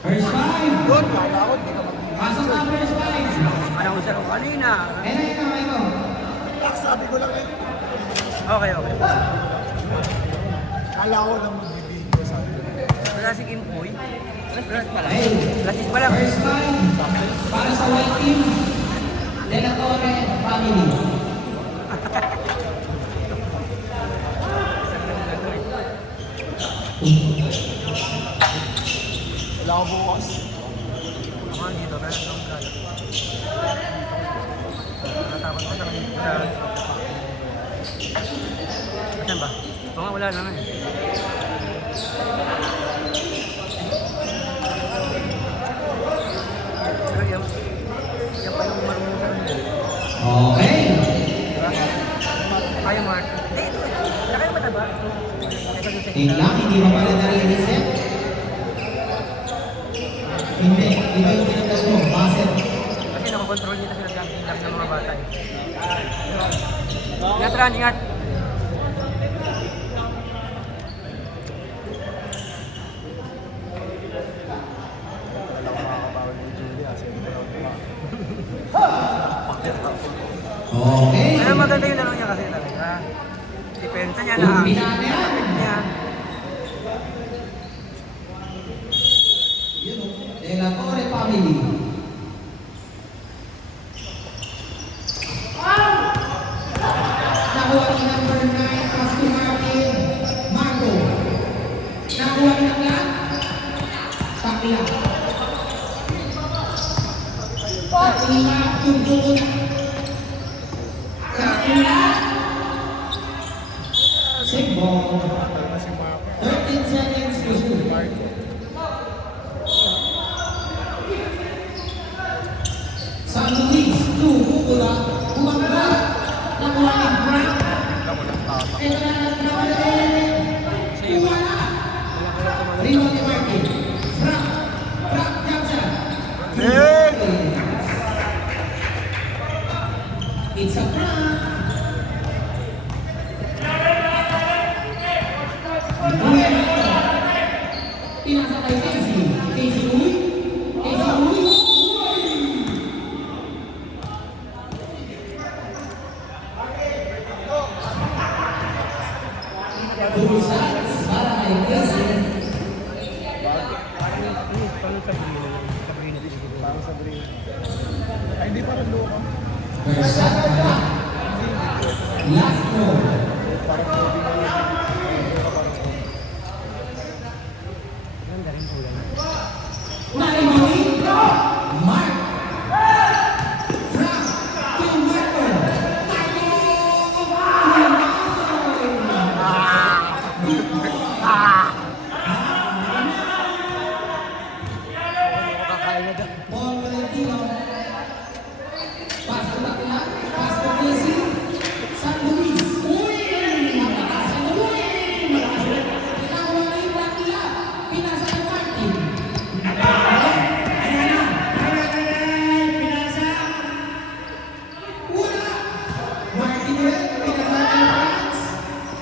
First five. Doon, kala ko, hindi ka Pasok na first five. Alam ko siya nung kanina. Ayun na kamay ko. sabi ko lang eh. Okay, okay. Kala ko lang magbibigyo sabi ko. Wala si Kim Poy. Plus pala. Hey. Plus pala. First five. Para sa white team. De La Torre family. Wala ko bukas. Ako dito, meron akong gala. Natapos ko sa kanina. Saan ba? Oo nga, wala naman eh. Pero yan pa yung marunong sa kanila. Okay. Diba? Kaya Mark. Hindi, ito. Wala kayo mataba. Tingnan lang, hindi mo pala nare-reset. Hindi, iba yung pinagdas mo, buzzer. Kasi nakakontrol nito sila gamit lang ng mga bata. Ingat Ran, ingat. Wala ko makakabawal ni Julia. Kasi hindi ko lang Okay. Pero maganda yung laro niya kasi talaga. Depensa niya na. Umpisa na yan. Niya. De La Torre family. Nakuha ni number 9, Aston Martin, Marco. Nakuha ni Takla. Takla. Takla, Tugtog. Takla. Safe ball. na si Marco. 13 seconds to shoot. Marco. San Luis, 2, Bukula, Bumangga, nakuha ni Frank. Ito na nakuha ni Buwala. Rio de Martin, Frank Johnson. It's a Frank. Pinasa kay Casey. Casey Uy. Casey Uy. Burusan para kay Casey. Parang sa green. Ay, hindi parang loko. First shot pa lang. Last throw. Parang pwede na yun. Ganda rin pula na. Nalimawi. Mark. Frank. Kay Marco. Makakain na daw. Paul Valentino. Pass to Takla. Pass to Casey. San Luis. Uy! Malakas ang Uy! Malakas. Nakuha ni Takla. Pinasa ni Martin. Ayan na. Pinasa. Wala. Martin ulit. Pinasa kay Franz.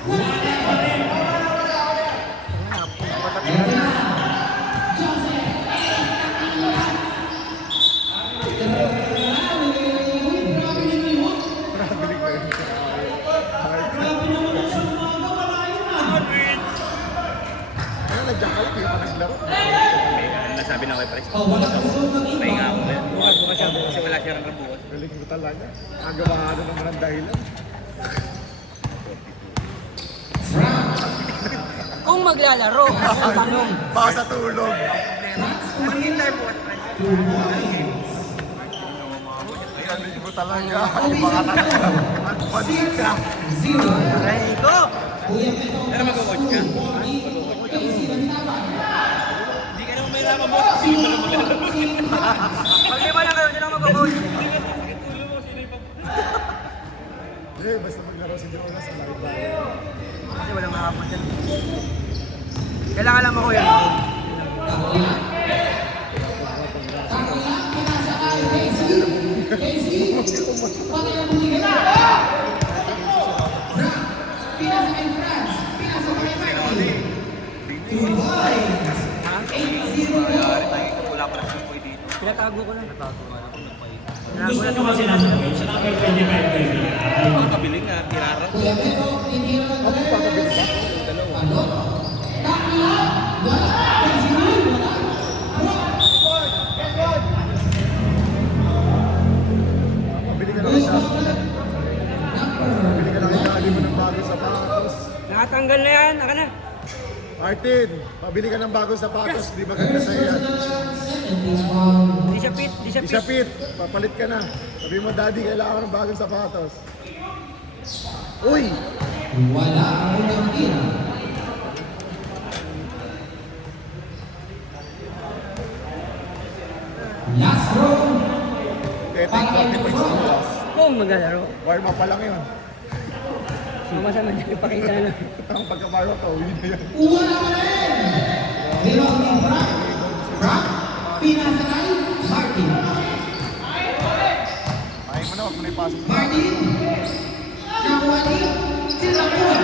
Wala na. Ito na. Joseph. Ano, nandiyan ka lang, hindi mo naglaro. Nasabi na kay Pres. Oh, wala sa susunod ng iba. Pahinga ako yan. Bukas siya. Kasi wala siya ng bukas. Galing mo talaga. Agawa ano naman ang dahilan. Kung maglalaro, ang tanong. Baka sa tulog. Maghintay po. Galing mo talaga. Baka talaga. Magbalik ka. 0. Aray ko! Kuya Beto. Pero mag-watch ka. Casey na binaban. Hindi ka naman mahirapan mo. Sige pa naman lang. Pag lima lang kayo, hindi lang mag-coach. Eh, basta maglaro si Jonas sa live bahay. Kasi walang makapon dyan. Kailangan lang ako yan. Takla, pinasa kay Casey. Casey. Pati ang buligan. Frank. Pinasa kay Franz. Pinasa kay Martin. 2 points. 8-0 po. Tinatago ko lang. Gusto nyo kasi ng point sa number 25-30. Mga kabiling nga, tirara. Kuya Beto, tinira ng tres. Ano? Takla! Wala! Pensinan! Wala! Pabili ka ng isa. Pabili ka ng ilalim mo ng bago sapatos. Nakatanggal na yan. Naka na. Martin, pabili ka ng bagong sapatos. Di ba ganda sa iya? Di siya fit. Di siya Isa fit. Pit, papalit ka na. Sabi mo, Daddy, kailangan ko ng bagong sapatos. Uy! Wala ang unang tira. Last row. Keting 40 points na oras. Kung maglalaro. Warm up pa lang yun. Sama-sama niya ipakita na. Ang pagka-warm up, uwi na yan. Wala pa rin. Pero ni Frank. Frank. Pinasakay. Martin. Ayaw mo na, huwag mo na ipasok. Martin. Nakuha ni Sila Boy.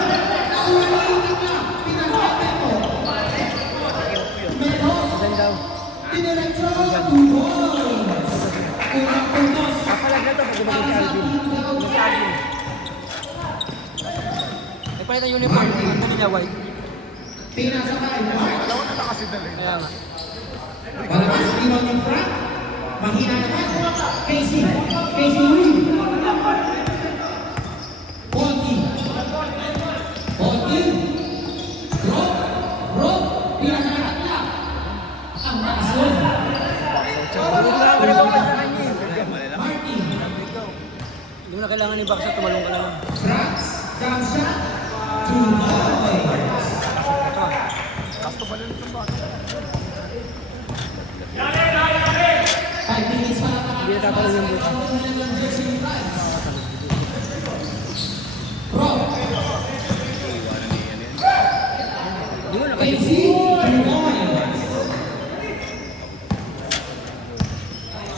Nakuha ni Tikla. Pinasakay Beto. Beto. Ganda. Piniretso. 2 points. Unang puntos. Kapalag na to pag gumagay si Alvin. Gumagay si Alvin. Nagpalit ang uniform. Ang dali niya white. Pinasakay. Mark. Alam mo na kasi dali. Kaya nga. Palabas rin ni Frank. Mahina naman. Casey. Casey Lee. Bonti. Bonti. Rob. Rob. Pinasakay na. Ang nakasun. Hindi mo lang nagpapas sa kanya eh. Martin. Hindi mo na kailangan ni Baksa. Tumalong ka na lang. Frank. Jump shot. 2 points. Kasto ba nito ba? 5 minutes pa lang. Hindi na tatalong yung buta. Rob. Hindi mo na kasi. Casey. 2 points.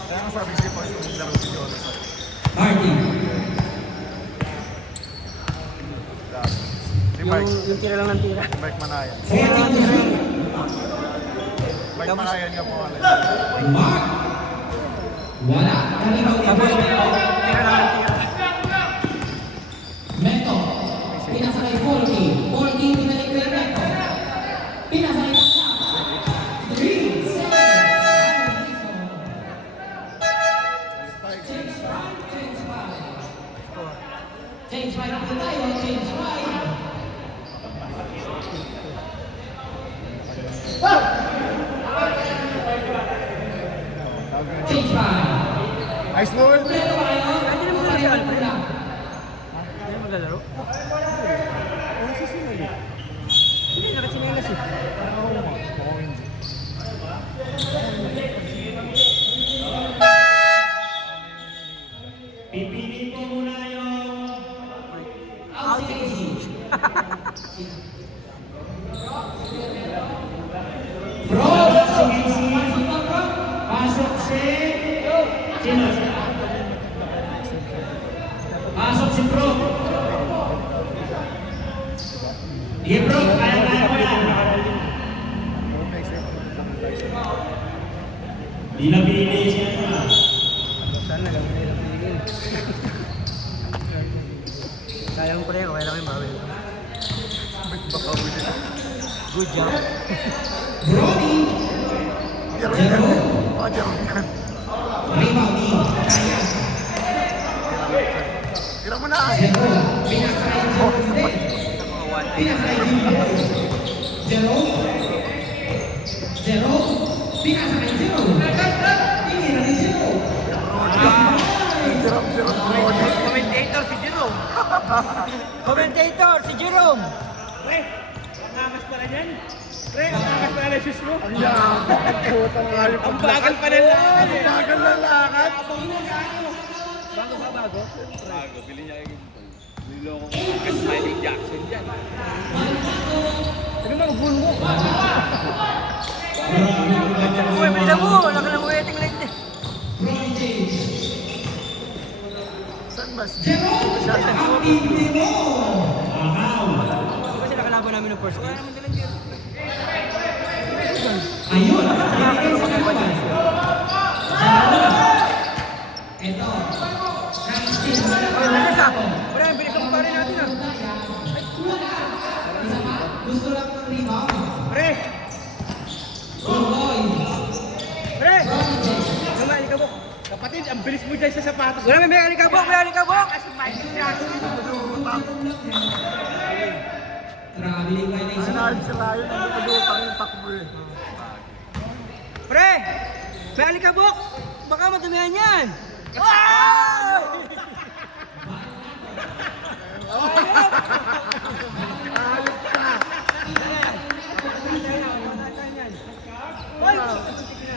Kaya nga sabi si Points, kung laro si Jonas. Martin. Si Mike, Yung tira lang ng tira. si Mike Manayan. 43. Mike Manayan nga po. Mark. Wala. Naligaw ni Tapos, Mark. tira lang ng tira. Meto. Pinasakay 40. 40 pinalik kay Meto. Pinasakay na siya. 3 seconds. Change 5. Change 5. Change 5 na po tayo. Change 5. Change 5. Nice Lord! Kompleto ba kayo? Hindi naman kasi Kompleto Alfred. lang. Hindi mo maglalaro. Oo, sisingal eh. Hindi, nakatsinelas eh. Pipili po muna yung Out si Casey. Bro! pasok si Casey. Pasok si... Sino? Pasok si Bro. Sige Bro, kaya mo yan. Di na pinili siya na. Sana lang nila piligin. Kaya mo pre, kaya na kayo mawin. Good job. Brody. Jerome. Oh, Jerome yan. Rebounding. Kaya. Tira mo na! Jerome. Pinasakay Jerome din. Pinasakay Jerome. Jerome. Jerome. Pinasakay Jerome. Tinira ni Jerome. Commentator si Jerome. Commentator si Jerome. Pre, ang angas pala yan. Pre, ang angas pala ng shoes mo. Ang yakap! Putang nga yung Ang bagal pa ng lakad eh. Bagal na lakad! Bago ba bago? Bago, bili niya yung niloko ko. Kasi Michael Jackson dyan. Ano mga bull mo? Uy, may mo! Laki ng wedding light eh. Brody James. Saan ba? Jerome. Active Jerome. Kasi nakalaban namin ng first game. Ayun. Binigay sa kalaban. Ito. Nice team. Ay, bilis ah. Pre, ang bilis ang pare natin ah. Isa pa. Gusto lang ng rebound. Pre! Tuloy. Pre! Ano nga, alikabok? Kapatid, ang bilis mo dyan sa sapatos. Wala, may alikabok, may alikabok! Kasi Michael Jackson. Traveling by Nation. Ano sila yun, hindi ko doon yung takbo eh. Pre! May alikabok! Baka matumihan yan! Wow!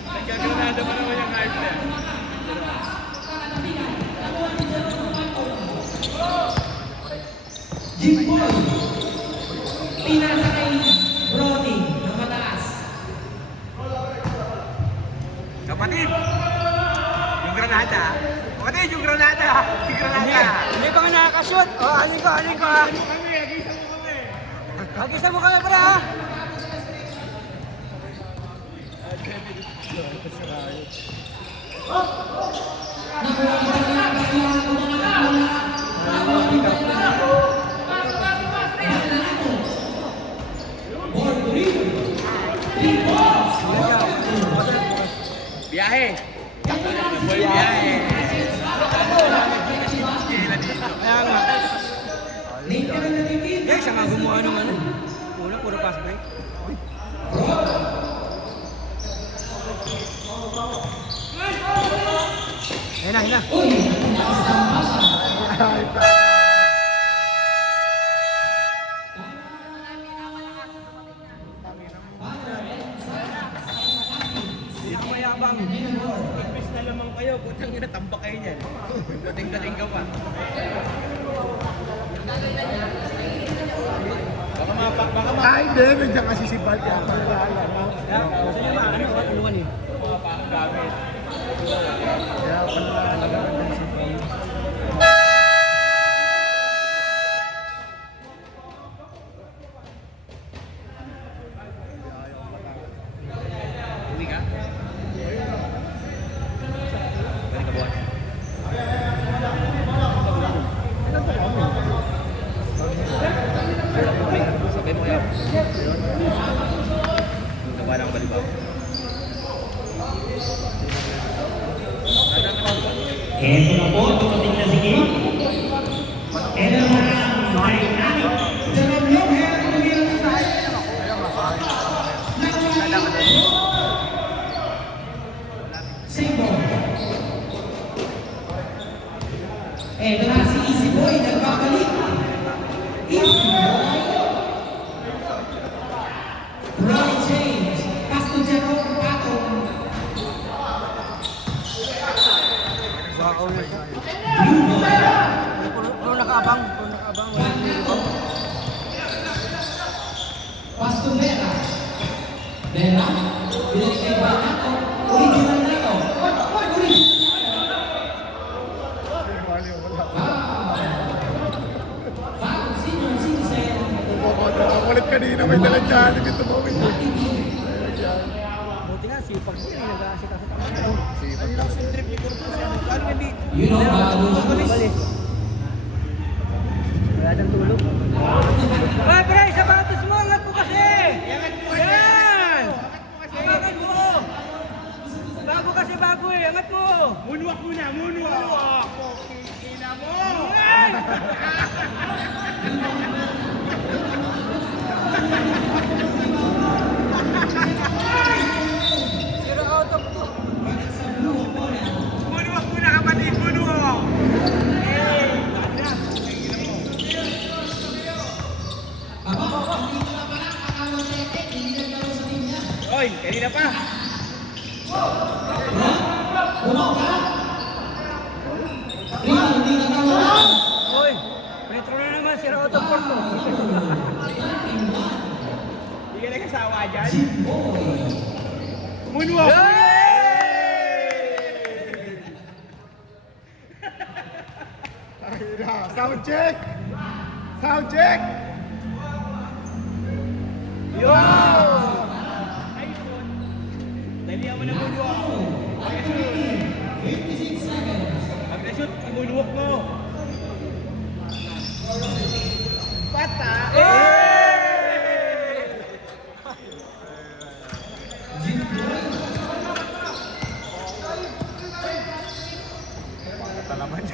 Nagkagranada pa naman yung hype na. Jimboy. Pinasa kay Brody ng mataas. Kapatid! Yung granada. Kapatid, yung granada. Yung granada. Hindi pa nga nakakashoot! O, alin ko ha! Kami, agisa mo kami. Agisa mo kami pre ha! Nakuha kita niya. Kailangan ko Ball 3. 3 balls. Biyahe. Biyahe. Kaya nga. Late ka na natin. Guys, siya nga gumawa ng ano. Una, puro pass break. Ayun na, ayun na. Uy, nasa Pinakamayabang. Imbis na lamang kayo, butang ina, tambak kayo niyan. Dating-dating ka pa. Baka Ay, hindi. Nandiyan kasi si Bal. Kaya pala naalala. Gusto niya ano, tulungan eh. gamit. Kaya pala naalala si Bal. Uwi ka? Galing ka buwan. Sabay mo kayo. Gaba ng balibaw. Eto na po, dumating na si Kim. Eto na ang dynamic. Sabo. Eto na si Easy Boy. Nagbabalik. Easy Boy. Ronnie James. Castellano Patong. Puro nakaabang. Puro nakaabang. Pasto Vera. Vera. Bilang kay Banato. Original na ito. Foul, senior citizen. Kulit kanina may dalang dyan. Hindi tumawin. Buti nga, sipag mo yun. Nag-aasik ako sa tama. Ano lang sa trip ni Corpus? Ano nga dito? You know, Balis. Wala nang tulog. Ay, pre, sapatos mo! Angat mo kasi! Yan! Angat mo! Bago kasi bago eh! Angat mo! Moonwalk muna, moonwalk! Kina mo! Zero out of 2. Moonwalk muna kapatid, moonwalk! Oy, kanina pa! Uy! Retro na naman, zero out of 4 to. Hindi ka nagkasawa dyan? Moonwalk! Sound check! Sound check! Yo! Dalihan mo na moonwalk! 56 seconds. shoot, ibuluwak mo. Pata!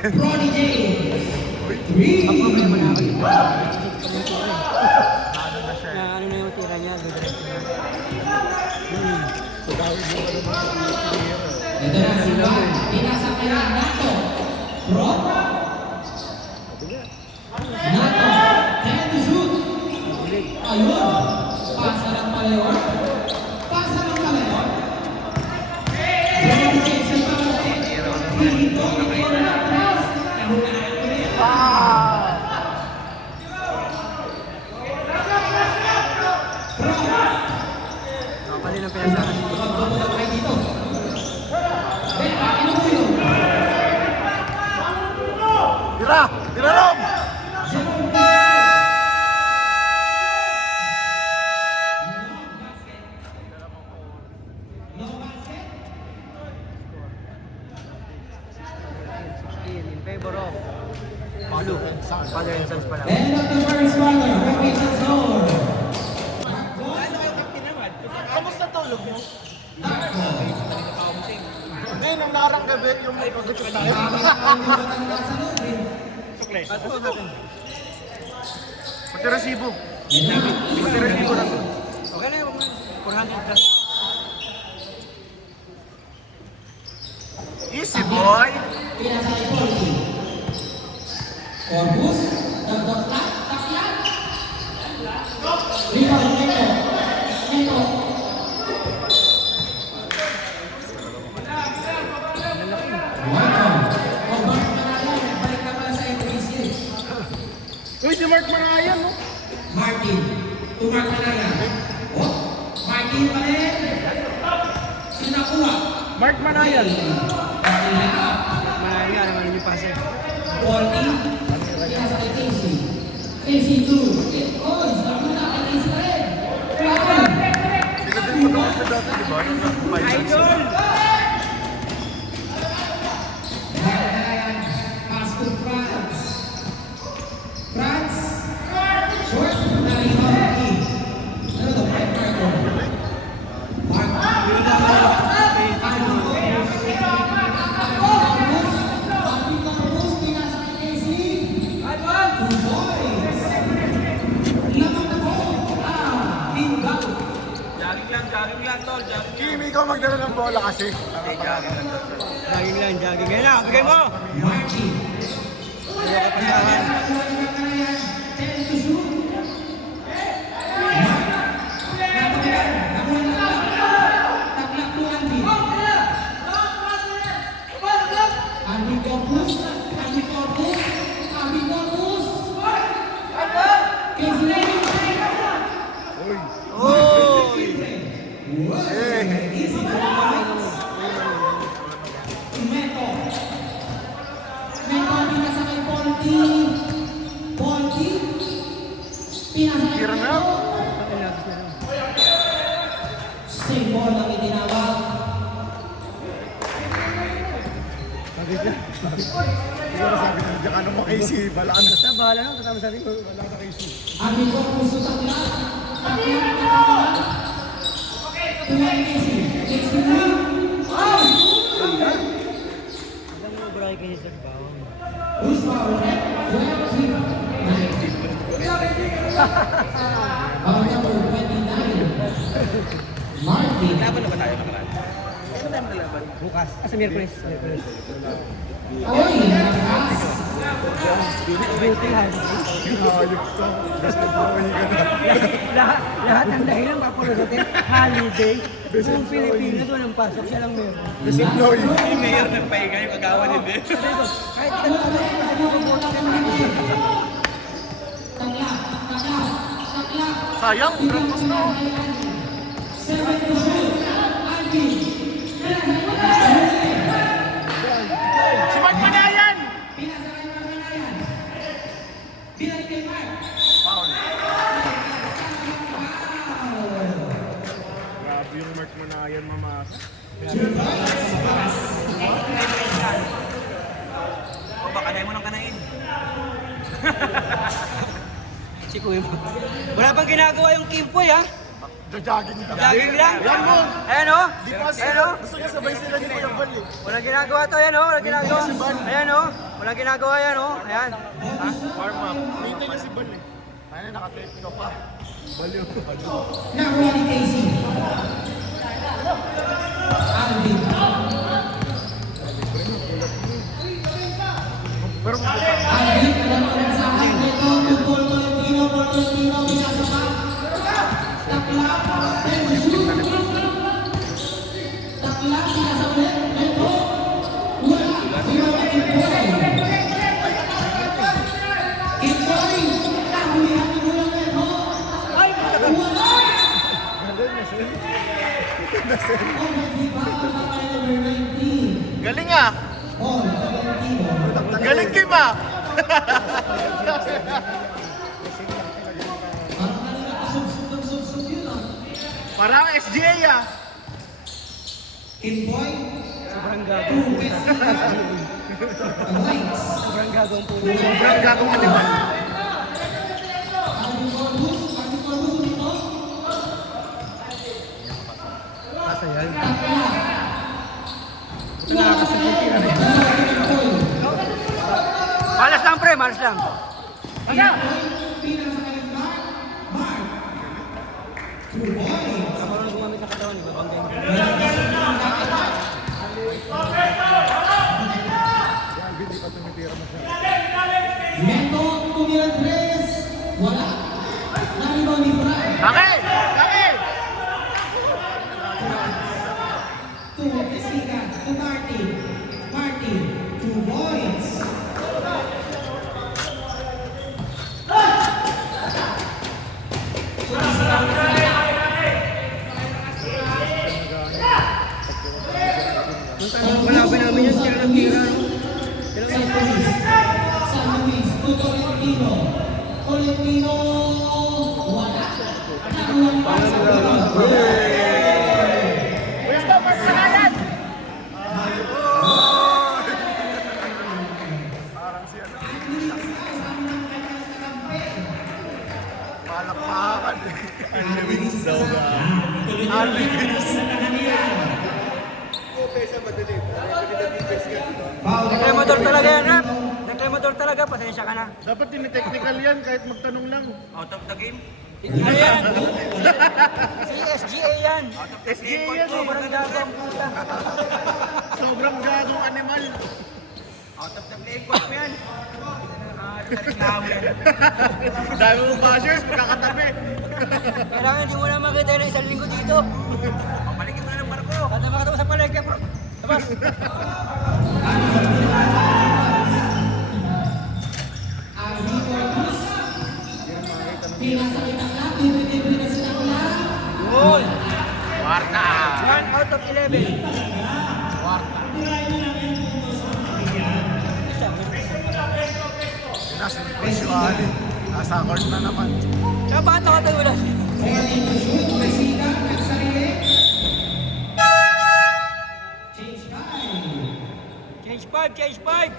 Ronnie James. 3. Ang problema na ako dito. Na ano na yung tira niya, diretso na. Ito na si Juan. Pinasa kaya Nato. Rod. Nato. 10 to shoot. Ayun. Pasa lang pala yun. Pasa lang pala yun. Ronnie James ang pangalatin. Dito. Ito na press. Nahulaan ko rin. Kapalin ang pinasahan. Magbabulag tayo dito. Ano po yun? Tira! Tira, Rom! No basket? 16 in favor of Palu. Father and Sons pala. End of the first quarter. Rotation score. Ano kayo kapti naman? Kamusta tulog mo? Hindi, nung nakarang gabi, yung may pag-utot tayo. Sukles. Pati resibo. Pati resibo lang. Okay na yung 400 plus. Easy, boy! Pinasa kay Polky. Corbus. Nagdoklat. Takyan. Rebound. Neto. Neto. Welcome. O Mark Manayan. Balik na pala sa NBC. Uy, si Mark Manayan, no? Martin. To Mark Manayan. Oh. Martin pa rin. Sinakuha. Mark Manayan. Marami nga naman yung pase. 40. Pinasa kay Casey. Casey 2. Oh, sabi na kay Casey pa rin. Hindi ka din matawag na dati, di ba? Idol! Manayan. Pass to France. France. Short. Nalingawaki. Ano to? Mark Marco. Mark. Jogging lang, tol. Jogging. Kim, ikaw magdala ng bola kasi. Jogging lang, jogging. Ngayon na, bigay mo! Ayaw ka pasahan. Andy Corpus. Casey Lane. Easy to right. Meto. Meto, pinasa kay Ponti. Ponti. Pinasa kay Tira na. Meto. Same ball ang itinawag. Siguro sabi na, diyan ka naman Casey. Balaan na. Basta bahala na, tatama sabi ko. Wala na Casey. Andy Corpus sa takla. Tuwag Casey. Casey Lane. Alam mo, bro, kayo sa bawang. Who's power net? 29. Power number 29. Martin. Laban na ba tayo nakaraan? Kailan tayo nalaban? Bukas. Sa Miyerkules. Oy, nakas. Duty holiday. Ayok ko. Basketball ka na. Lahat ng dahilan papulutin. Holiday. Kung Pilipinas, walang pasok, siya lang meron. Disiploy. Yung mayor nagpahinga yung agawan hindi. Kahit ano, mabubuti ka naman. Takla. Sayang, gratos na. 7 to shoot. Andy. Si Mark Manayan! Pinasa kay Mark Manayan. Binalik kay Mark. Foul. Grabe yung Mark Manayan mamasa. O baka kanay mo ng kanain. Si Kuya mo. Wala pang ginagawa yung Kimpoy ha. Jogging lang. Jogging lang. Yan mo. Ayan o. Di pa Ayan sila. o. Gusto niya sabay sila ni Kuya Bal eh. Walang ginagawa to. Ayan o. Walang ginagawa. Ayan o. Walang ginagawa yan o. Ayan. Ha? Warm up. Kita niya si Bal eh. Ayun, naka-tape ka pa. Baliw. Number 1 Casey. Alvin. Pero Alvin, alam sa akin dito. Pupul Tolentino, pinasa pa. Takla, Pensu. Takla, pinasa ulit. Ito. Wala. Pinasa Kimpoy. Kimpoy. Nahulihan ni Bulang Ito. Ay! Wala. galing na sir. Na sir. Offensive foul by number 19. Galing ah. Paul Tolentino. Galing Kim ah. Parang kanina kasubsub yun ah. Parang SGA ah. Kimpoy. Sobrang gago. Whites. Sobrang gago ang puto. Sobrang gagong animal. Alvin Corbus dito. Nasa yan. Kimpoy. Malas lang pre, malas lang. Pinasakalan Mark. True Boys. Kapag gumamit ng katawan, ibabanggay mo. Si Alvin di pa tumitira mo siya. Neto tumira 3. Wala. Naribaw ni Fry. Bakit? Bakit? To Kesiga. To Martin. Martin. True Boys. Nung tanong palaban namin yan, tira ng tira. San Luis. San Luis. To Tolentino. Tolentino. Wala. Nakuha ni Wisdom, magpalayan! Parang si ano. Palakpakan eh. Alvin daw ba? Alvin. Reclamador talaga yan, ha? Reclamador talaga, pasensya ka na. Dapat tinitechnical yan kahit magtanong lang. Out of the game? Ayan! Si SGA yan! Out of the SGA yan eh. Sobrang gago ang puta. Sobrang gagong animal. Out of the play court mo yan. Reklamo yan. Dami mong bashers, magkakatabi. Kailangan hindi mo na makita na isang linggo dito. Papalikin mo na ng barko. Tatama ka sa palengke, bro. Tapos. Alvin Corbus. Pinasakit ang lap. Libre na si Takla. Goal! Warta. 1 out of 11. Nasa nasa court na naman. Tsaka bata ka tayo wala. Ready to shoot. Kesiga. Nagsarili. Change 5. Change 5, change 5!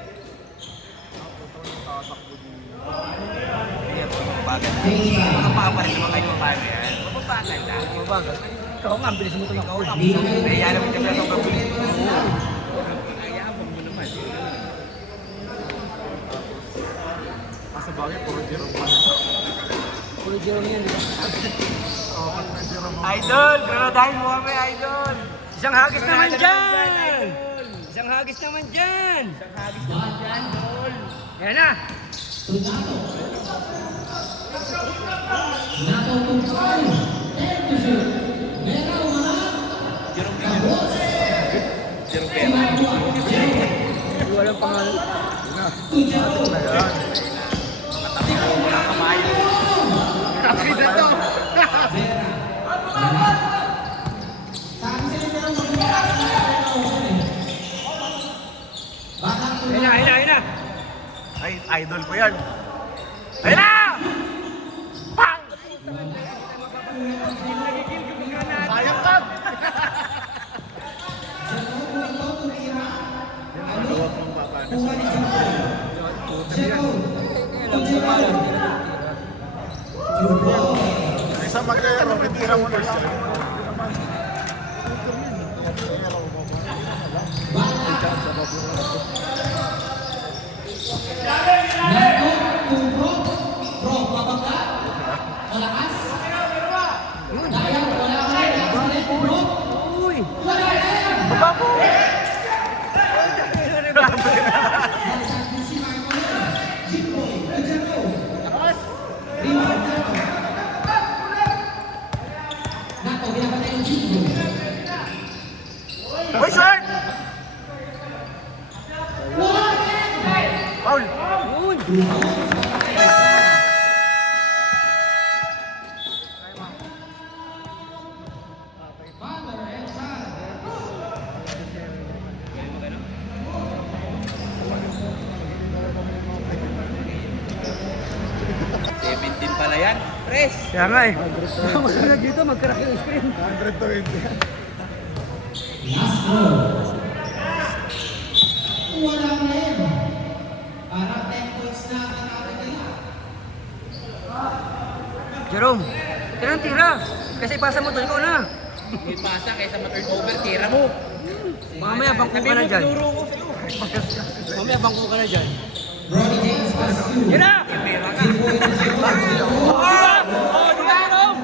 Mapapalit naman kayo paano yan? Mapapagal lang. Mabagal. Ikaw nga, ang bilis mo ito ikaw. Kaya naman kami ang kapulit mo. Ayabang mo naman. Sa bagay, puro Jerome pa. Puro Jerome yan, di ba? Idol! Granadahin mo kami, idol! Isang hagis naman dyan! Isang hagis naman dyan! Isang hagis naman dyan, Dol! Yan na! Tunado. Nato Tumpay. 10 to shoot. Meron mga kabos. Hindi walang pangalan. Tujao. Kasi na to. Sabi sila meron mag-iwala. Bakang Ayun na, ayun na, ayun na! Ay, idol ko yan. Ayun na! Pang! Sayang ka! Tumira. Huwag mong papanas. Kuha ni Nato, Kumbro, Bro, pababa. Malakas. Daya, wala ka rin. Lakas na rin, Kumbro. Uy! Wala rin. Baba po! Balisan po si Marco Len. Jimboy, Ejero. Rebound Nato. Nato, binabantay yung Jimboy. Uy, short! Wala rin. Paul! Yun! Father and child. 17 pala yan. Pres! Kaya nga eh. Magkalag dito, magkarak yung screen. 120. Last ball. Wala rin. Parang 10 points na ang nakapit nila. Jerome, tira. Kasi pasa mo doon ko na. May pasa kaysa ma-turnover, tira mo. Mamaya bangko ka na dyan. Tinuro ko sa'yo. Mamaya bangko ka na dyan. Brody James pass to Yan na! Jimboy Ejero. Oh, di ba, Jerome?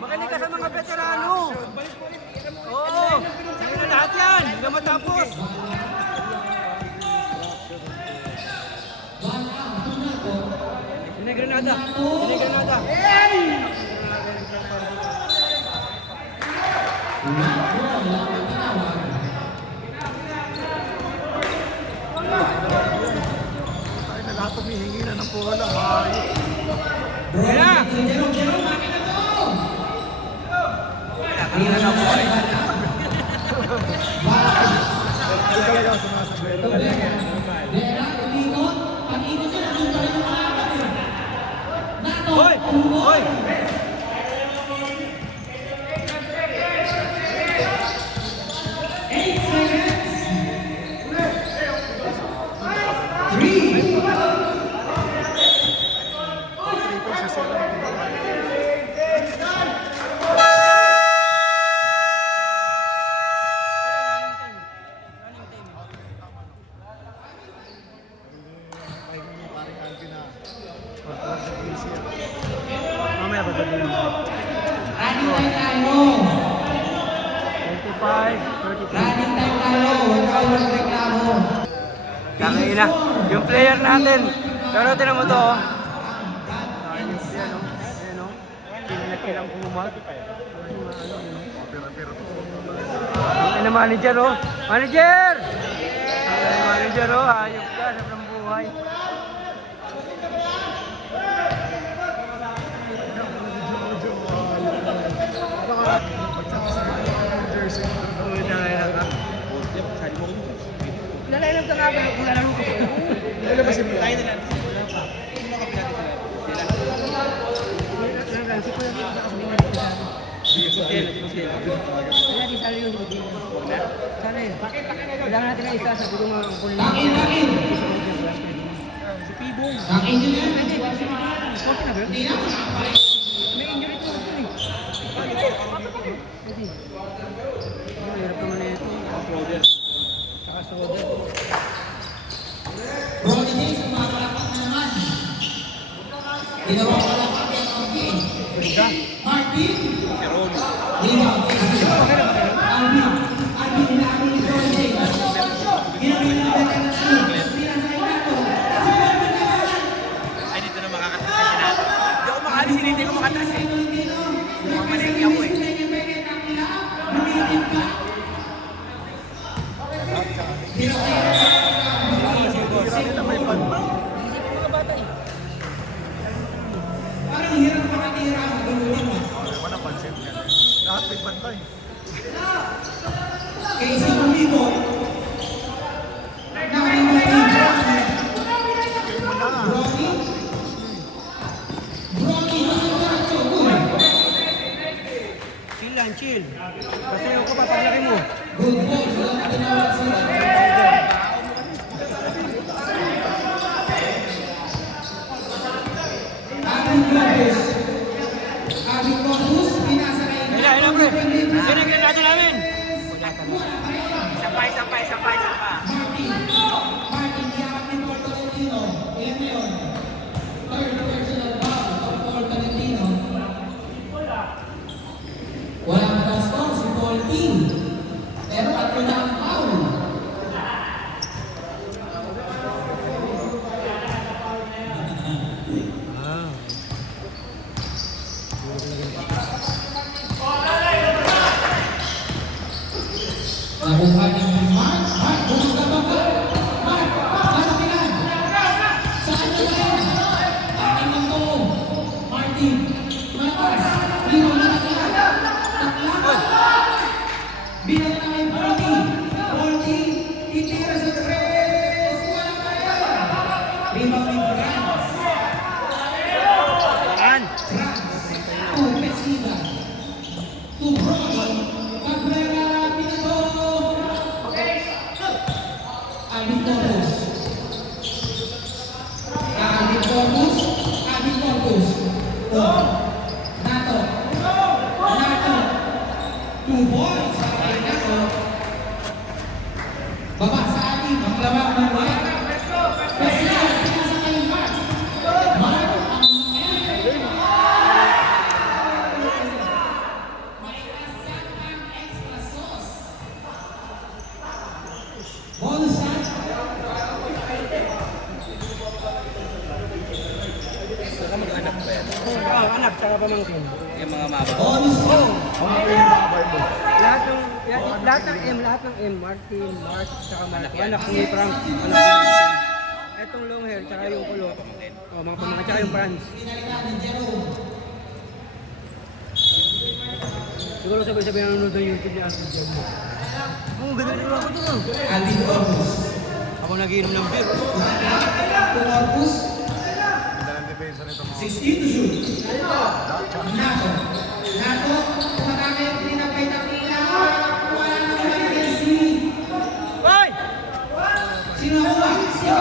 Makinig ka sa mga veterano. Oo, sa'yo na lahat yan. Hindi na matapos. Sinay Granada. Sinay Granada. Ay, na lahat humihingi na ng bola. Ay, Brody Yan na! Ejero, Ejero, bakit na to? hindi talaga ako sumasabay. Vera, umikot. Pag-ikot niya, nandun pa rin yung kalaban eh. Nato, Hoy! umikot. Hoy! 8 seconds. 3. Mamaya ba sabihin mo? Running time tayo. 25, 33. Running time tayo. Huwag ka walang reklamo. Kakain na. Yung player natin. Pero tinan mo to. Oh. Ayan o. Ayan o. Kinilang kumumat. Ang ina manager o. Manager! Ang manager o. Ayop ka. Sobrang buhay. Jersey. Uy, nangyayang ka. Nalainap ka nga ba kung lalaro ko? Nalabasin mo Tayo lang. na lang. Kaya di sana yung hindi. Sana eh. Kailangan natin na isa sa bulong ang kunin. Takin. Si Pibong. Takin nyo yan. Okay na ba yun? Hindi na. May injury to. Pwede. Mahirap naman na ito. Saka shoulder. Brody James, kumapalapak na naman. Ginawang palapak yung Martin. Martin. Rebound. Alvin. Alvin na ni Brody James. Ginawin na natin ang shoot. Pinasay na to. Ay, dito na makakatras na siya. Hindi ako makaalis, hindi ko makatras eh. Mamalengke ako eh. Parang hirap makatira ang gawin mo. Wala pansin ka. Lahat may bantay. Casey Domingo. Nakalimutin. Brody. Brody, diretso. Chill lang, chill. Kasi ako pa, paglaki mo. Good ball. Walang tinawag sila. Abing Lopez. Abing Lopez. na, pre. Yan ang granado namin. Isa pa, isa pa, isa pa, isa pa. Martin, hiyakap ni Paul Valentino. Ilan na yun? Third personal foul of Paul Valentino. Wala pa daw score si Paul T. Pero tatlo na ang foul. Nakuha ni Mark. Mark, bumagabang ka. Mark, matakilan. Saan na yan? Aking ng tuo. Martin, matas. Lino, matakilan. Taklakan. Bilang na kay Forty. Forty, titira sa tres. Wala kaya. Rebound ni France. France. To Messina. To Brown. Cabrera, Pinato. Alvin Corpus. Alvin Corpus. Alvin Corpus. Oh. Nato. Nato. 2 points. Ay, Nato. Baba sa atin. Ang lawak ng white. Kasi ang pinasa kay Mark. Mark ang may asang ang extra sauce. Bonus shot. Anak, tsaka pamangkin. Yung mga maba. Bonus shot. Lahat ng M, Martin, Mark, tsaka Mark. Anak ni Frank. Anak. Etong long hair, tsaka yung kulo. Oh, mga pamangkin, tsaka yung France. Pinalitan ni Jerome. Siguro sabay-sabay nanonood ng YouTube ni Ashley John. Oh, ganda rin ako doon. Alvin Corpus. Ako nagiinom ng beer. To Corpus. 16 to shoot. Nato. Nato. Tumatake. Tinapay na pila. Wala naman ang Kelsey. Hoy! Sino huwa? Sino?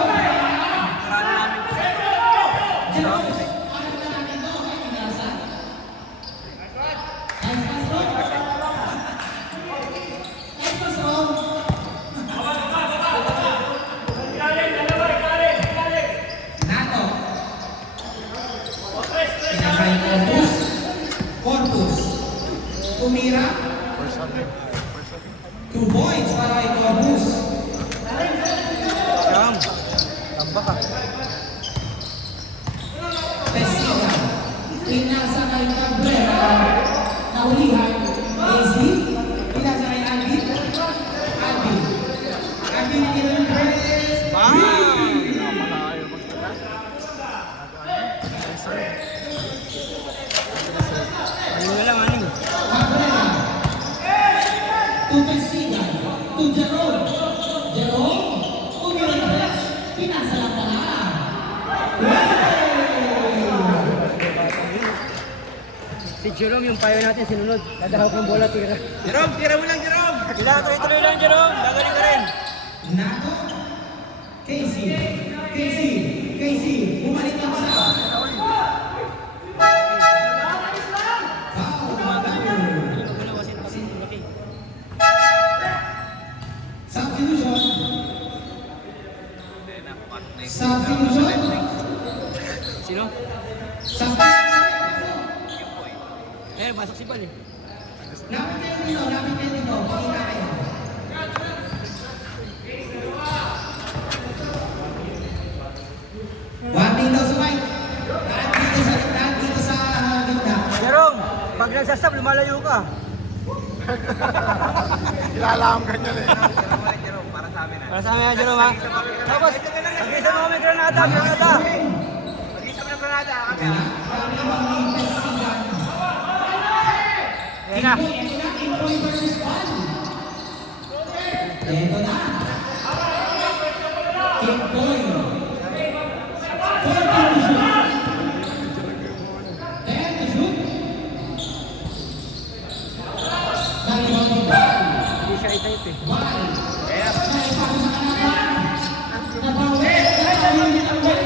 Jerome. Ano na natin to? Ay, pinasa. Nice pass, bro. Nice pass, bro. Nato. Pinakay Corpus. Corpus. Tumira. 2 points para kay Corpus. Jam. Tamba ka. Pesina. Pinasa kay Cabrera. Naulihan. Casey. Pinasa kay Alvin. Alvin. Alvin in press. Ano na lang, ano? Cabrera. To Pesina. To Jerome. Jerome. Umira. Pinasa lang pala. Si Jerome, yung payo natin, sinunod. Dadahawak ng bola, tira. Jerome, tira mo lang, Jerome. Tira, tuloy-tuloy lang, Jerome. Gagaling ka rin. Nato. Casey. Casey. Casey. Bumalik lang siya. Foul. Substitution. Substitution. Sino? Substitution. Eh, masok si Bal eh. Lapit kayo dito. Lapit kayo dito. Pakita kayo. One dito sa right. Lahat dito sa gitna. Jerome, pag nagsasab, lumalayo ka. Kilala kang ganyan eh. Jerome, para sa amin. Para sa amin, Jerome, ha? Tapos, mag-isa mo kami granada, granada. Mag-isa mo ng granada. Yan na. Ito na, Impoy versus Juan. Ito na. Impoy. 14 to shoot. 10 to shoot. Nalibang ni Juan. Hindi siya i-type eh. Juan. Naipako sa kanan. Nabawi. Nabawi ng Juan.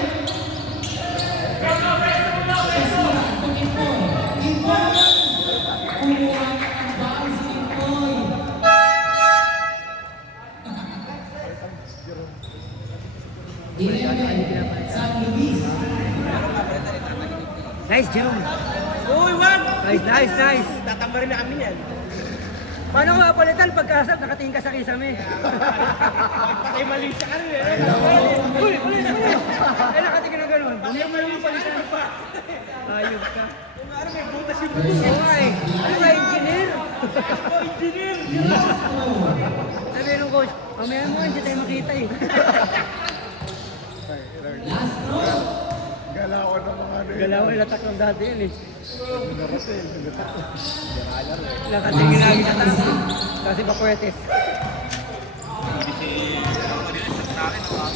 Kasihan to Impoy. Impoy. Kumuha ng Nice, Jerome. Uy, wag! Nice. Tatamba rin namin yan. Paano ko mapalitan pagkasap nakatingin ka sa kisame? Patay mali siya ka rin eh. Uy! Ay, nakatingin na gano'n. Hindi mo naman palitan pa. Ayos ka. Ano may butas yung Okay. Ano ba, engineer? engineer? Sabi nung coach, mamaya mo, hindi tayo makita eh. Galawan ng mga ano yun. Galawan na taklong dati yun eh. Narating, nagatak. Nakatingin lagi sa taas. Kasi bakwetes.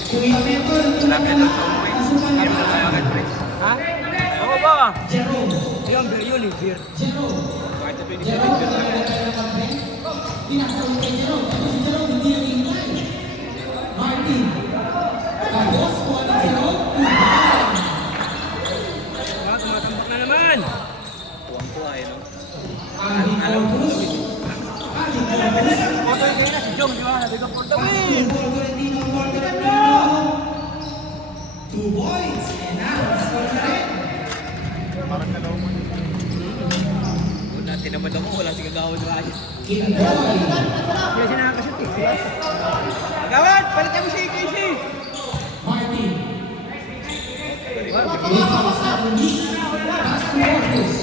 Kuya Member, Ha? Oo ba? Jerome. Ayun, beer yun eh, beer. Jerome. Jerome, pinasawin kay Jerome. Pero si Jerome hindi nangihintay. Martin. Pagos po ni Jerome. Ah, tumatambak na naman. Tuwang-tuwa eh, no? Ari Corpus. Ari Corpus. Okay, kaya na si Jong, di ba? Sabi ko, for the Pass win! to Tolentino. 2 points. And now, score na rin. Parang dalawa mo. Kung natin naman ako, wala si Gagawad Ryan. Kimboy. Hindi siya nakakashoot eh. Gagawad! Palitan mo si AKC! Martin. Pass to Corpus.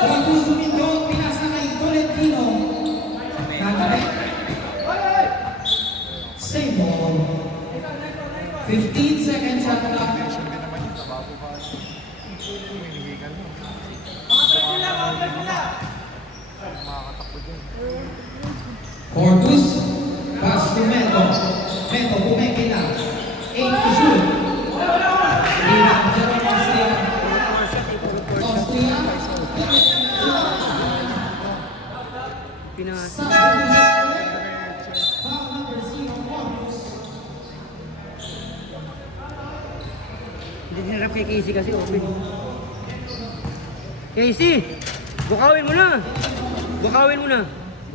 Corpus Domingo, pinasa kay Tolentino. Nagare. Same ball. 15 seconds on the clock. Hindi naman yun, trabaho ka. Hinihingal mo. Makakatakbo dyan. Corpus. Pass to Meto. Meto, bumeke na. 8 to shoot. Rebound, Jerome Austria. Austria. Pinas. Foul number 0, Corpus. Hindi dinarap kay Casey kasi open. Casey! Bukawin mo na! Bukawin mo na!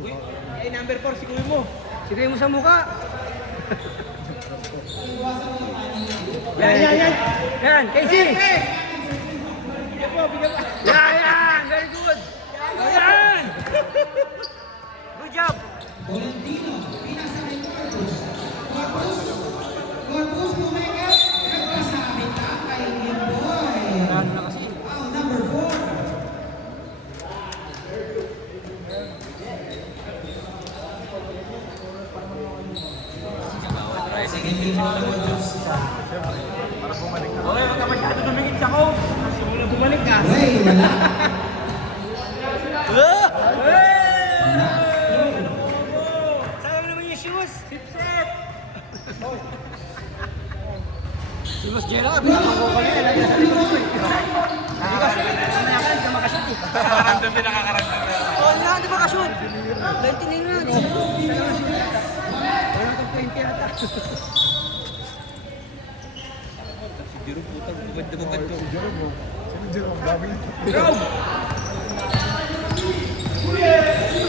Uy, ay number 4, sikuhin mo. Sigay mo sa muka! Yan! Yan, Casey! Bigyan mo! Yan! Very good! Yan! Good job! Tolentino, pinasa kay Corpus. Corpus bumeke. Nagpasabit na kay Kimboy. Ano na kasi? Foul number 4. Second game na Corpus. Parang bumalik na. Okay, huwag ka masyado dumingit sa coach. Gusto mo na bumalik ka. Way, wala. Sayang naman yung shoes! Si Boss Jella, binigyan ko kanina, lagi na sa likod ko eh. Hindi kasi, mamaya ka, hindi ka makashoot eh. Nakakaramdam din, nakakaramdam. Oo, hindi na makashoot. 19 na yun. Wala kang 20 ata. Si Jerome, putang, bumad to. Si Jerome mo. Sino Jerome? Dami yun. Jerome!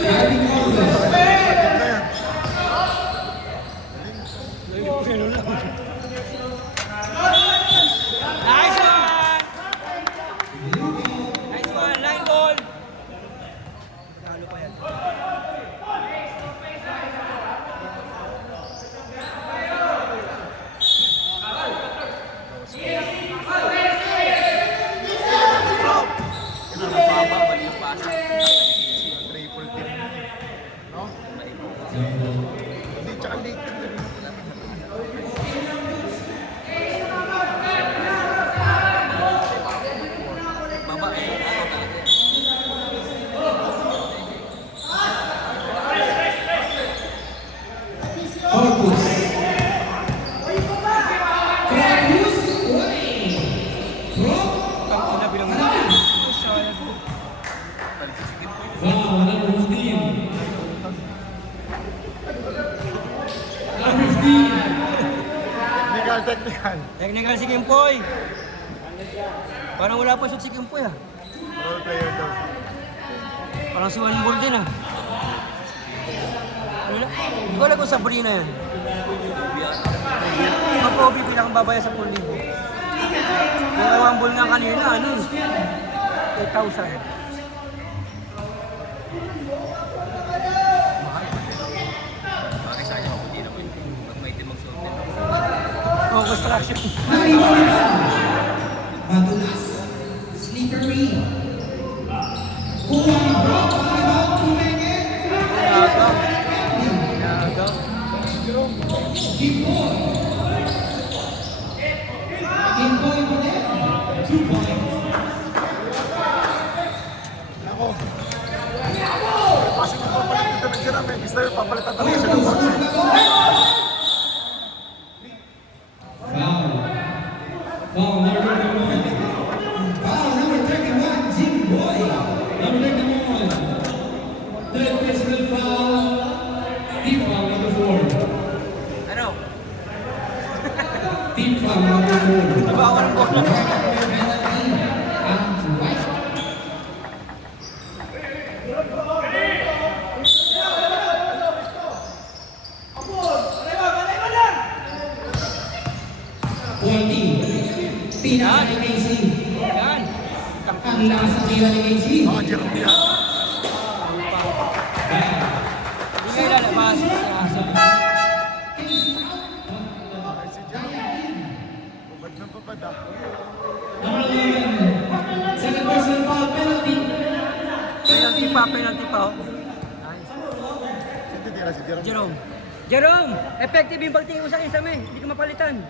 Ari Corpus. Pagkat na yan. Nice one! Nice one, line ball! Talo pa yan. Mababa, mali yung pasa. Triple team. No? Hindi, tsaka late ka na rin. Baba eh. Ano talaga? Corpus. Corpus. Uy. Drop. Pag-una bilang Wow, number 15. Number 15. Technical, technical. Technical si Kimpoy. Parang wala pa shoot si Kimpoy ah. Role player daw. Parang si one ball din ah. Ano na? Hindi ko alam kung Sabrina yan. Ang Kobe pinakang babaya sa 4,000. Yung rumble nga kanina, ano? 8,000. Bakit sa akin, hindi naman pag may timang suot nito. Oh, construction. Madulas. Slippery. Kulang bro. Volleyball. Tumengin. Nagaw. Nagaw. Kimboy. Kimboy ulit. 2 points. Ako. Kasi kung papalit yung damit siya namin, gusto yung papalitan talaga siya ng boxing. Foul number 31. Foul number 31, Jim Boy. Number 31. Third personal foul. Team foul number 4. Ano? Team foul number 4. Diba ako ng bola? Penalty. And white. Pina ni Casey. Yan. Ang lakas ng tira ni Casey. Baka di ako niya. Hindi kayo lalabas. Asa. Babad ng babad ah. Number 11. Second personal foul penalty. Penalty pa, penalty pa. Oh. Hindi tira si Jerome. Jerome. Jerome! Effective yung pagtingin mo sa akin sa may. Hindi ka mapalitan.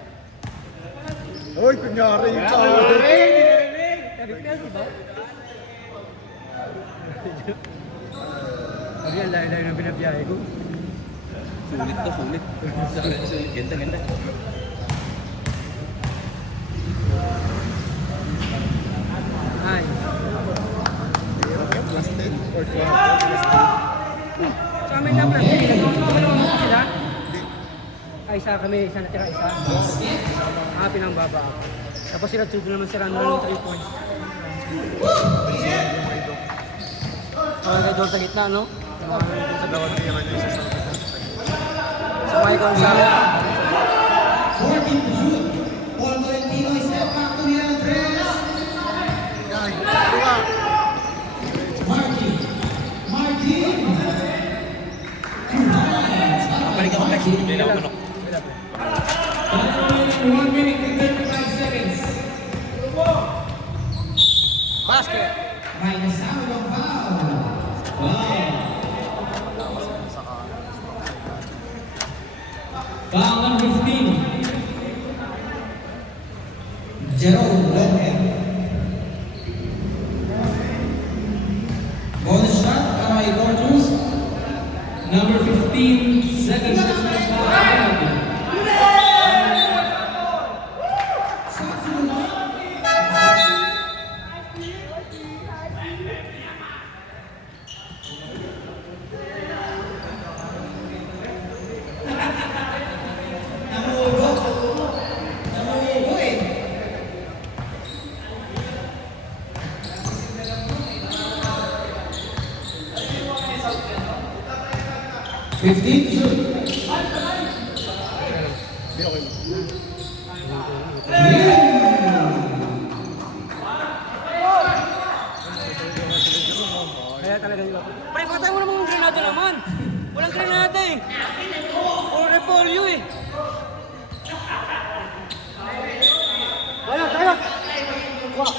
Uy, kunyari yung tao. Sabi ko, penalty ba? Sabi yan, layo-layo na binabiyahe ko. Sulit to, sulit. Sulit, ganda, ganda. Ay. Plus 10 or 12. Sa amin na plus 10. Nagkakaroon mo sila? Ay, isa kami, isa natira, isa. Pinangbaba ako. Tapos sila tudo naman sila ng 3 points. Kaya doon sa gitna, no? Sa dalawang tira niya isa sa kapit. Sa Michael sa... 14 to shoot. Paul Tolentino is step back to the Andres. Yan, diba? Martin. Martin. 2 points. Balik ako next. Hindi na ako manok. 1 minute and 35 seconds. Basket! Minus sound of foul. Foul. Foul number 15. Jerome Lopez. Bonus shot para kay Gortus. Number 15, second personal foul. Namubo eh. Fifteen to shoot. Hindi, okay. Kaya talaga yun. Pre, patay mo naman yung granada naman. Walang granada eh. Puro repolyo eh. Tayo, tayo! Wah!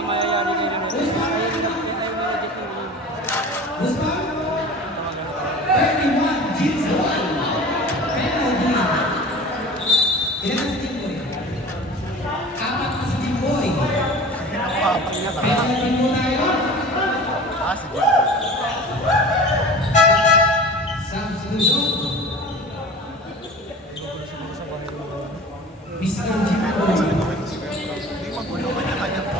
Mayayari kayo na nito. Gustav? 31, Jim's one. Penalty. Ilan si Jimboy? 4 pa si Jimboy. Papat niya talaga. Penalty po tayo. Ah, si Jerome. Substitution. Mr. Jimboy. Hindi magulo kanya-kanya po.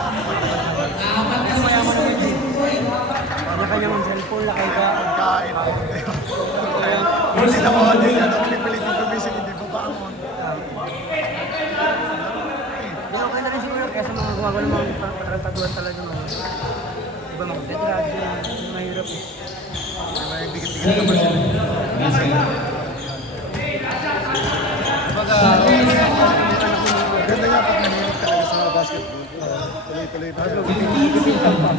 Balita ko, hindi na pilit-pilit yung gumising, hindi pa pa ako. Hindi, okay na rin siguro kaysa mga gumagawa ng mga patarataduan talaga mga iba mga veterans yan, yung mahirap eh. May dikit-dikit naman siya. Kumbaga, Ganda niya pag naninig talaga sa basketball. Tuloy-tuloy pa. ipinsan pa.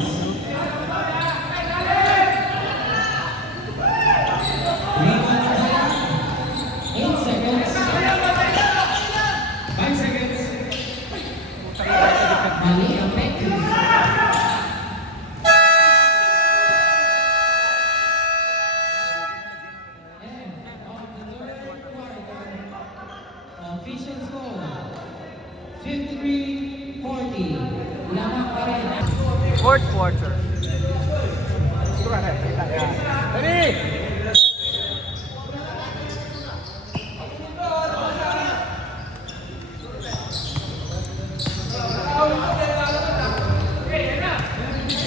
Official score 53-40. Lamang pa rin. Fourth quarter. Ready?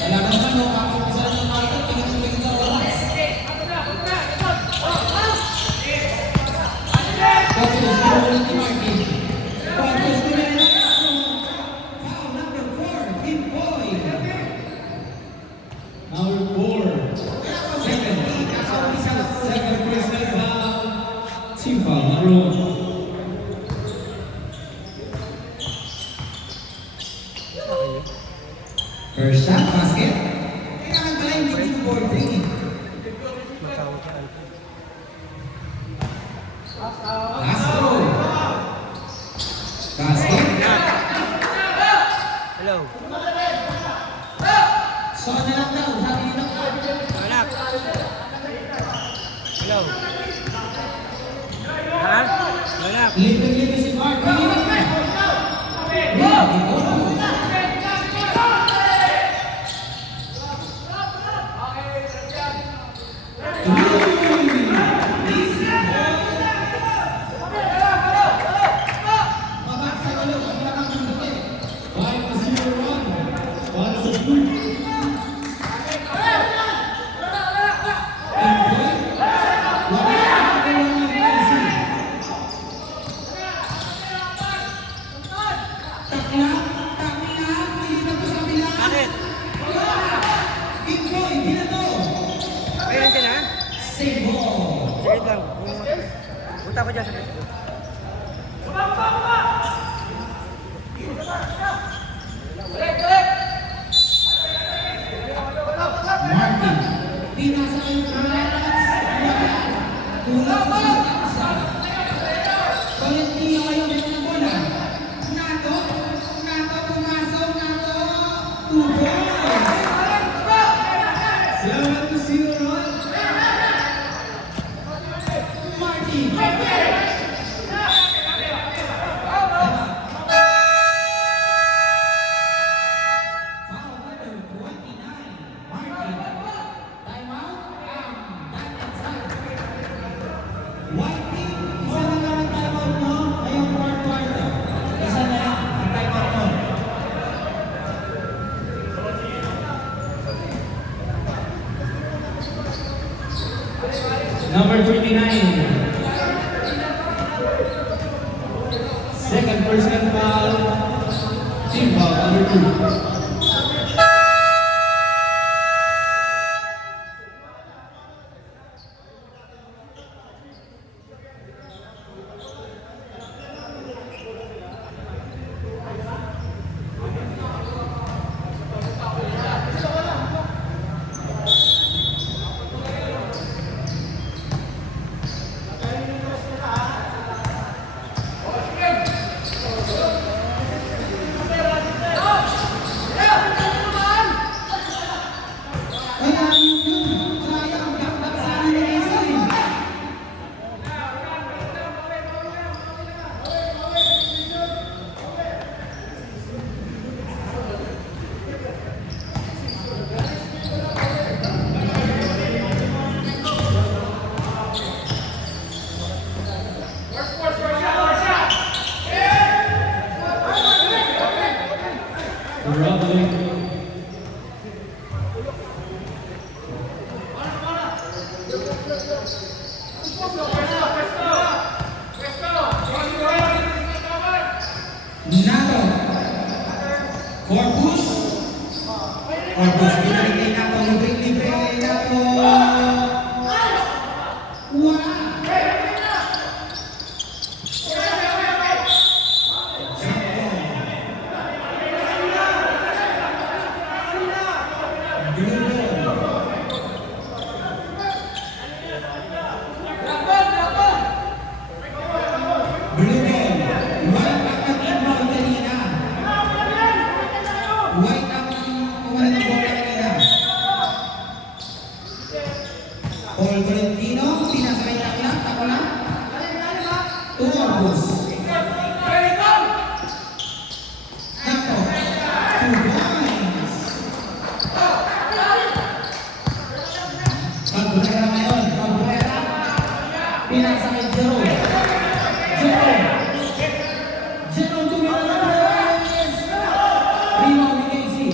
Talagang ano, kapag ng Martin, pinag-swing na oras. Focus na ulit ni Martin. Focus na rin ang action. Foul number 4, Team Boy. Number 4. Second personal foul. Team foul number 1. First shot, basket. Kailangan pala hindi kinuboarding eh. Castro. Basket. Hello. So na lang daw, sabi nila. Anak. Hello. Ha? Anak. Libre-libre si Martin. Wow, ito. Bakit? Ayun ka na? Sige lang. Punta ko dyan sa Facebook. Martin. Pinasa kayo kulang sa taksa. Valentino ayaw din ng bola. Nato, pumasok, Nato. 2 points. Salamat po si Ron. Martin. Foul number 29. Martin. Timeout. Back inside. White team, isa na lang ang timeout mo ngayong fourth quarter. Isa na lang ang timeout mo. Number 29. Second personal foul. Team foul number 2. Corpus. Corpus, binigay na po. Libre na po. Wala. Paul Valentino, pinasakay taklang, takulang. Tuwabos. Sakto. 2 points. Cabrera ngayon, Cabrera. Pinasakay Jerome. Jerome. Jerome tumira ng Perez. Rebound ni Casey.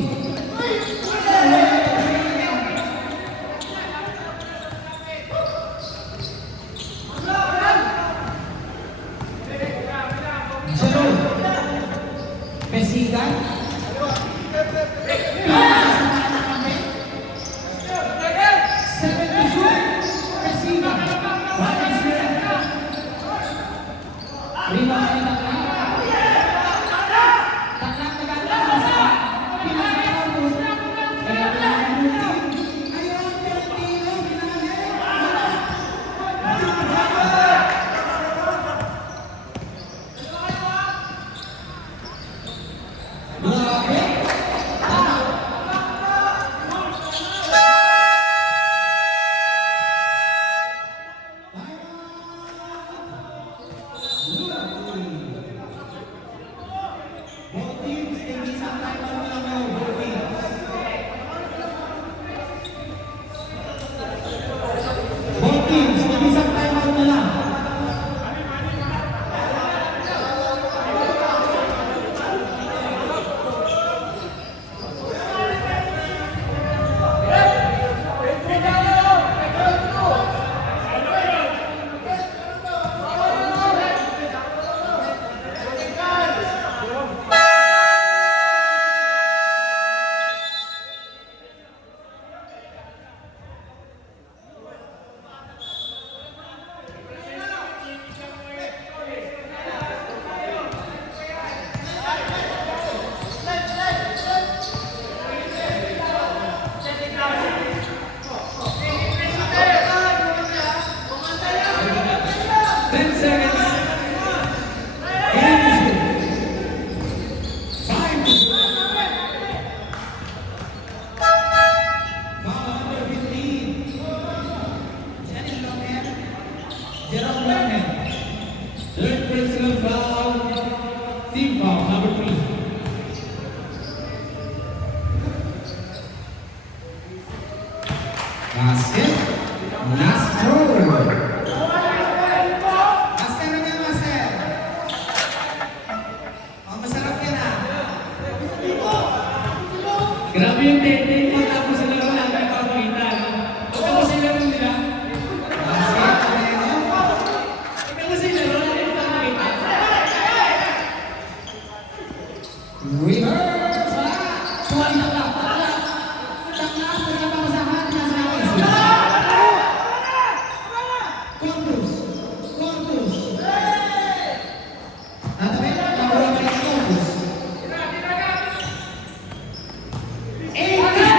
Pesigan. Basket, last throw. Master na yan, Master. Oh, masarap yan ah. Grabe yung tete mo, tapos sila ko lang may pagkita. Tapos sila ko nila. Basket, Moreno. Tapos sila ko lang may pagkita. Reverse, wala. Tuwali na lang. Takla, wala pa masahan. Corpus. Corpus. Natabi, nawala pa rin ang Corpus. 80.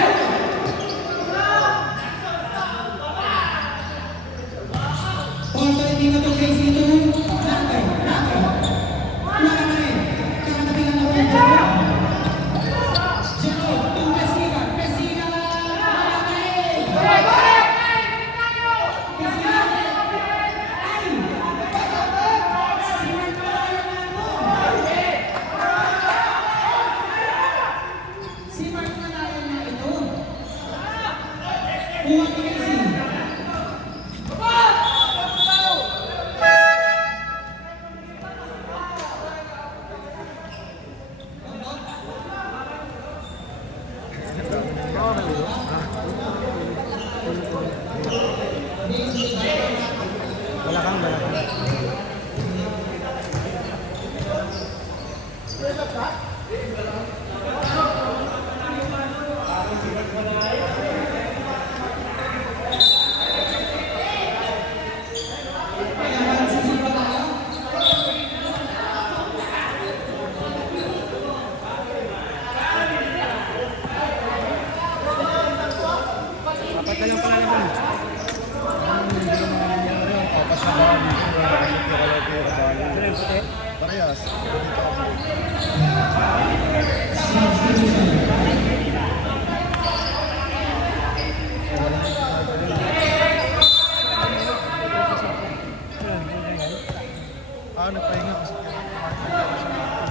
Nagpahinga kasi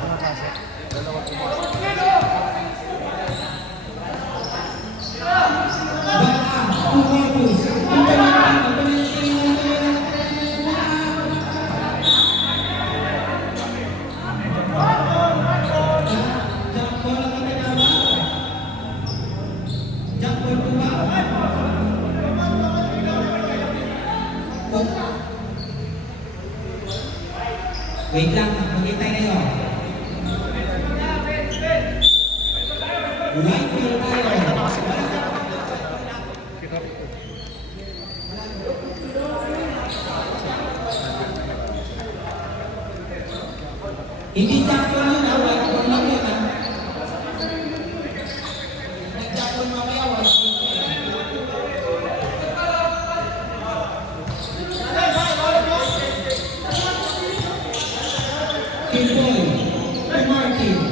pumapasok. Dalawa pumasok. Wait lang, maghintay kayo. Right field tayo. Hindi jackpot yun ha, right field lang yun ha. Hindi jackpot mamaya, right field yun. Kimboy, Martin.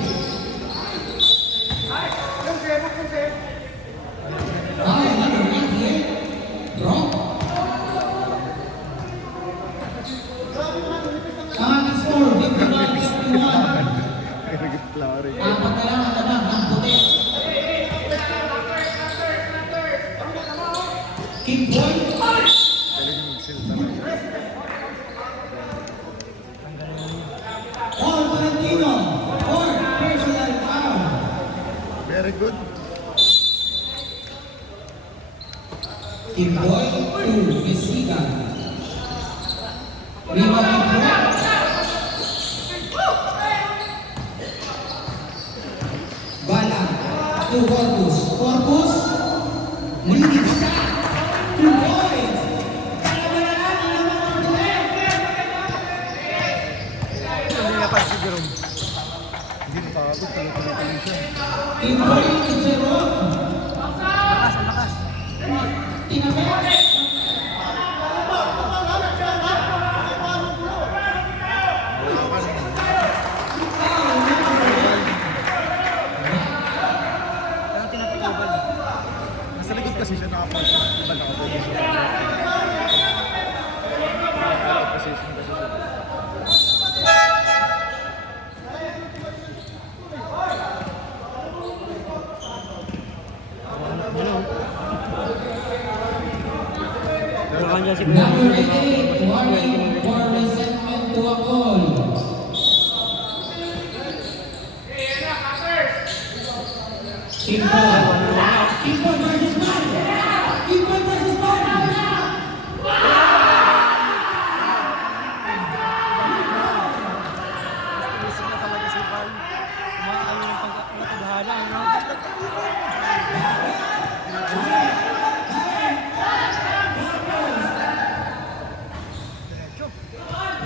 Another right here. Wrong. Score, 51-51. Nag-clary. Apat na lang ang labang ng puti. Kimboy. Galing mag-seal talaga. Paul Valentino. Fourth personal foul. Very good. Kimboy to Vesiga. Rebound to Brett. Bala to Corpus. Corpus. Leading shot. 2 points. Dalawa na lang ang laban ng puti. Hindi napagod. Tuloy-tuloy siya. Kimboy to Jerome. Tinapet. Nasa likod kasi siya nakapasok. Iba nakaposition. Nakaposition kasi siya. Kanya si Number 88, warning for resentment to a goal. Kimboy. Kimboy versus man. Kimboy versus man. Isip na talaga si Val. Kumakain ng pagkakadhala.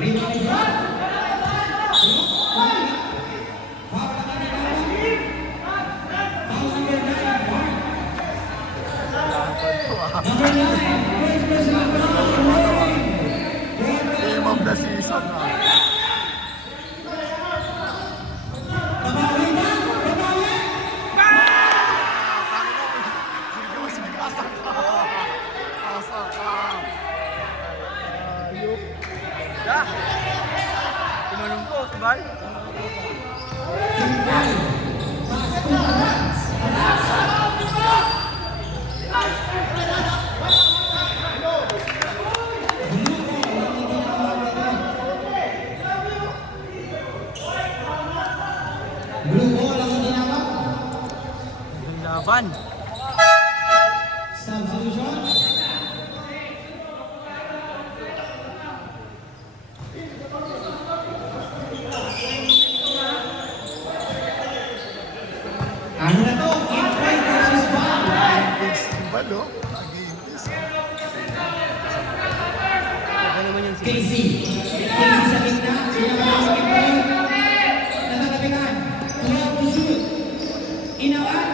Rebound to Brett. Number 9, first personal foul. Game of the season. Babawi na, babawi. Ayup. Tumalong po, si Val. Blue ball ang tinawag. Laban. Substitution. Ano na to? Kimboy versus Bal. Balo. Nag-iinis. Ano naman yan si Casey. Casey sa gitna. Sinamahan si Kimboy. Natatapikan. 12 to shoot. Inawan.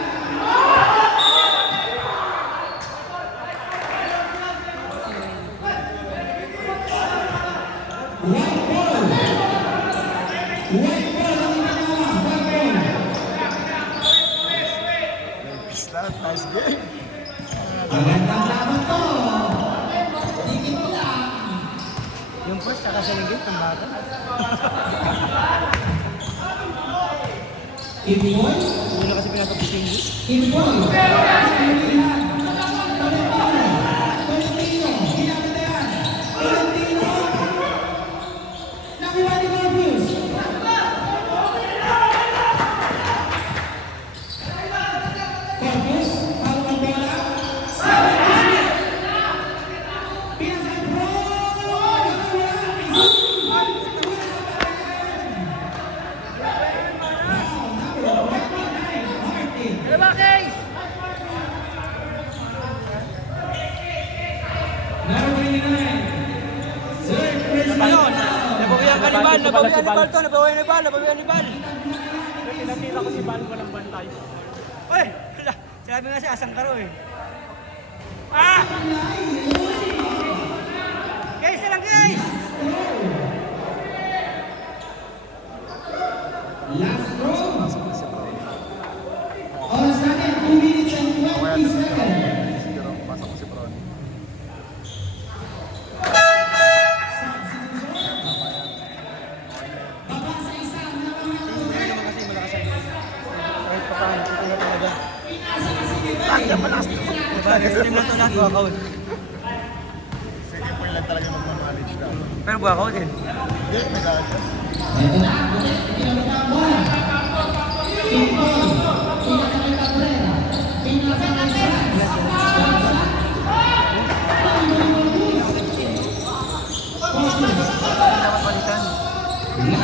White ball. White ball ang tinawag. White ball. Start. Nice game. Magandang laban to. Dikit lang. yung Tapos, saka sa linggit, ang bata. Kimboy. Hindi na kasi pinatapos yung linggit. Kimboy. Tolentino. Ginagatayan. Tolentino. Nakuha ni Marcus. Marcus. Hawak ang bola. Pinasay pro. Ano ba, Case? Ayun, nabawian ka ni Bal, nabawian ni Bal to, nabawian ni Bal, nabawian ni Bal. Tinatira ko si Bal, walang bantay. Uy, sinabi nga siya, asang karo eh. Ah! Guys, lang guys! Last throw. Oras natin, 2 minutes and 20 seconds. Siguro, pasok ko si Bron. Baba sa isa, nakamato. Kahit pa paano, ito na talaga. Diba, kasi yung mga lahat walkout. Sige, po lang talaga mag-manage na. Pero walkout din. Hindi, nag-adjust. Ito na, pinamita ang bola. Kimboy. Pinakabay Cabrera. Pinakabay Cabrera. Dapat balikan. Yan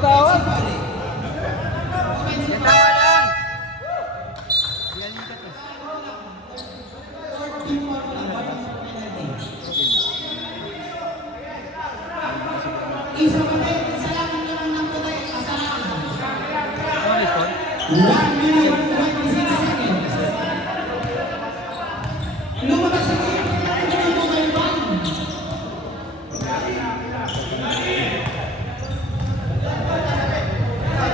tama lang. Isa pa rin, isa lang ang naman ng putay. Kasalanan. Ano yung score? 1 minute, 26 seconds. Lumabas sa game. Ito kay Van.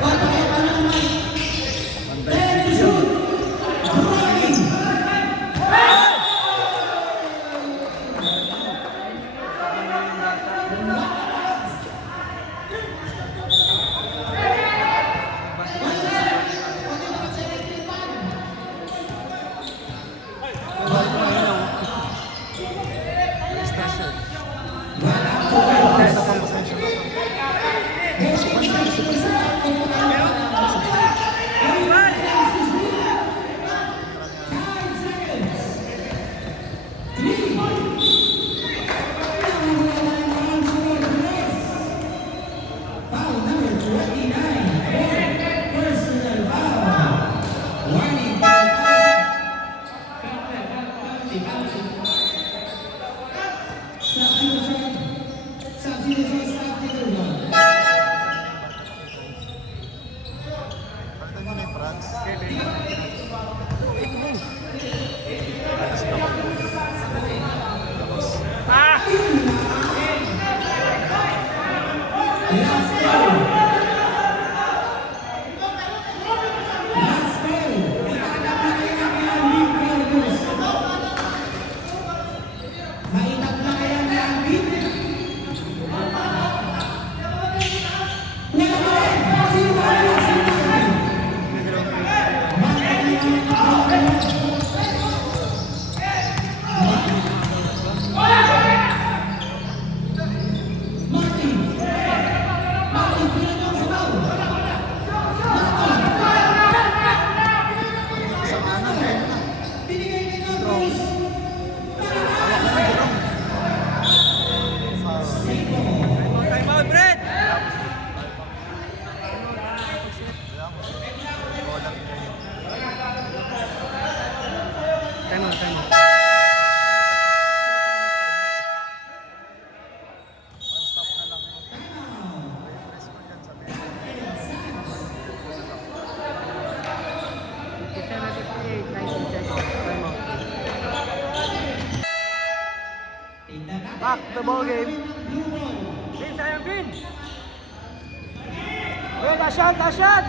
Bata kay Van naman. 10 to shoot. Drawing. Back to the ball game. Green, sayang green. Hey, last shot, last shot.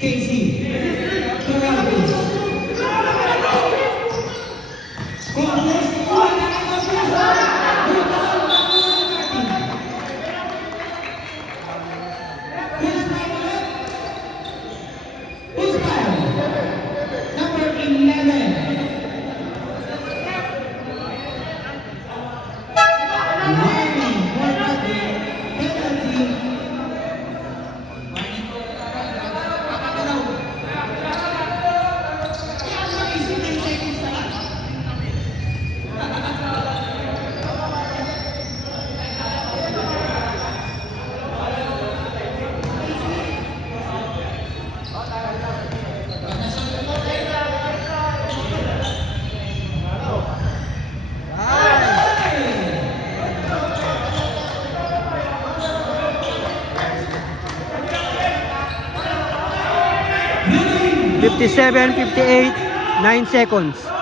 Casey Corrales. Corpus, who's foul? Number 11. Warning for nothing. Penalty. Warning for kakagalaw. Kaya ang isip 9 seconds na lang. Blue team. 57, 58, 9 seconds.